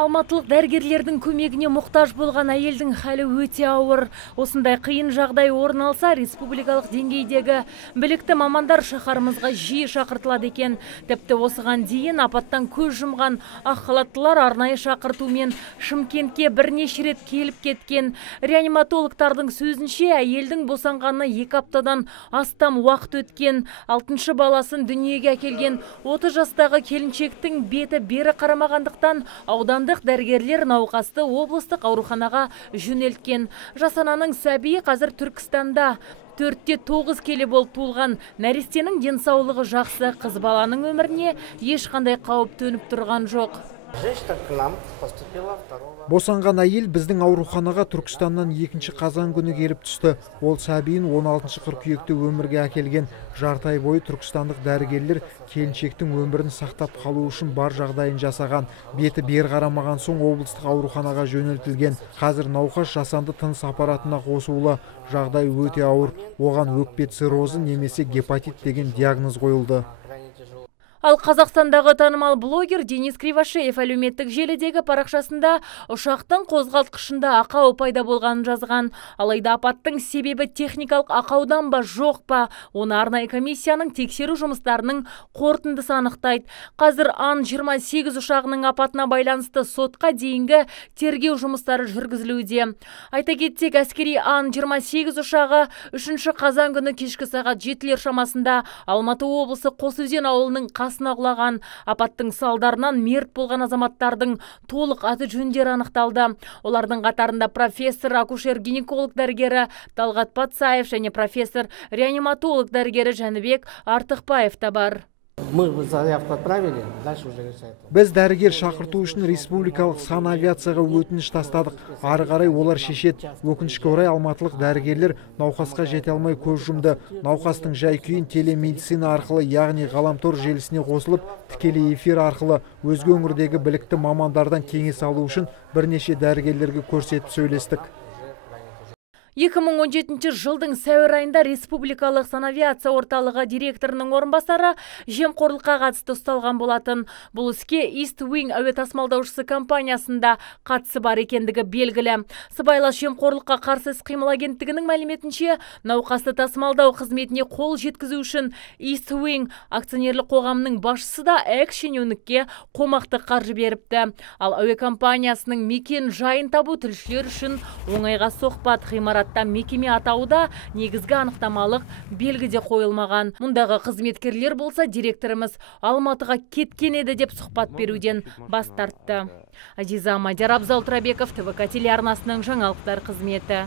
Алматылық дәрігерлердің көмегіне мұқтаж болған әйелдің халі өте ауыр. Осындай қиын жағдай орын алса, республикалық деңгейдегі білікті мамандар шаһарымызға жиі шақыртылады екен. Тіпті осыған дейін апаттан көз жұмған ақ халаттылар арнайы шақыртумен Шымкентке бірнеше рет келіп кеткен. Реаниматологтардың сөзінше, әйелдің босанғанына 2 аптадан астам уақыт өткен. 6-шы баласын дүниеге әкелген 30 жастағы келіншектің беті бері қарамағандықтан аудандық дәрігерлер науқасты облыстық ауруханаға жөнелткен. Жасананың сәбиі қазір Түркістанда. 4-те 9 келі болып туылған. Нәрестенің денсаулығы жақсы, қыз баланың өміріне ешқандай қауіп төніп тұрған жоқ. Босанған әйел біздің ауруханаға Түркістаннан 2 қазан күні келіп түсті. Ол сәбиін 16 қыркүйекте өмірге әкелген. Жарты ай бойы түркістандық дәрігерлер келіншектің өмірін сақтап қалу үшін бар жағдайын жасаған. Беті бер қарамаған соң облыстық ауруханаға жөнелтілген. Қазір науқас жасанды тыныс аппаратына қосулы. Жағдай өте ауыр. Оған өкпе циррозы немесе гепатит деген диагноз қойылды. Ал Қазақстандағы танымал блогер Денис Кривошеев әлеуметтік желідегі парақшасында ұшақтың қозғалтқышында ақау пайда болғанын жазған. Алайда апаттың себебі техникалық ақаудан ба жоқ па, оны арнайы комиссияның тексеру жұмыстарының қорытындысы анықтайды. Қазір Ан-28 ұшағының апатына байланысты сотқа дейінгі тергеу жұмыстары жүргізілуде. Айта кетсек, әскери Ан-28 ұшағы 3 қазан күні кешкі сағат 7 шамасында Алматы облысы Қосөзен ауылының қасына құлаған. Апаттың салдарынан мерт болған азаматтардың толық аты жөндері анықталды. Олардың қатарында профессор акушер-гинеколог дәрігері Талғат Патсаев және профессор реаниматолог дәрігері Жәнібек Артықбаев та бар. Біз дәрігер шақырту үшін республикалық санавиацияға өтініш тастадық. Ары қарай олар шешеді. Өкінішке орай алматылық дәрігерлер науқасқа жете алмай көз жұмды. Науқастың жай-күйін телемедицина арқылы, яғни ғаламтор желісіне қосылып, тікелей эфир арқылы өзге өңірдегі білікті мамандардан кеңес алу үшін бірнеше дәрігерлерге көрсетіп сөйлестік. 2017 жылдың сәуір айында республикалық санавиация орталығы директорының орынбасары жемқорлыққа қатысты ұсталған болатын. Бұл іске East Wing әуе тасымалдаушысы компаниясында қатысы бар екендігі белгілі. Сыбайлас жемқорлыққа қарсы іс-қимыл агенттігінің мәліметінше, науқасты тасымалдау қызметіне қол жеткізу үшін East Wing акционерлік қоғамның басшысы да экс-шенеунікке қомақты қаржы беріпті. Ал әуе компаниясының мекен жайын табу тілшілер үшін оңайға соқпады. Ғимаратта мекеме атауы да негізгі анықтамалық белгіде қойылмаған. Мұндағы қызметкерлер болса, директорымыз Алматыға кеткен еді деп сұхбат беруден бас тартты. Азиза Мадияр, Абзал Тұрабеков, ТВК телеарнасының жаңалықтар қызметі.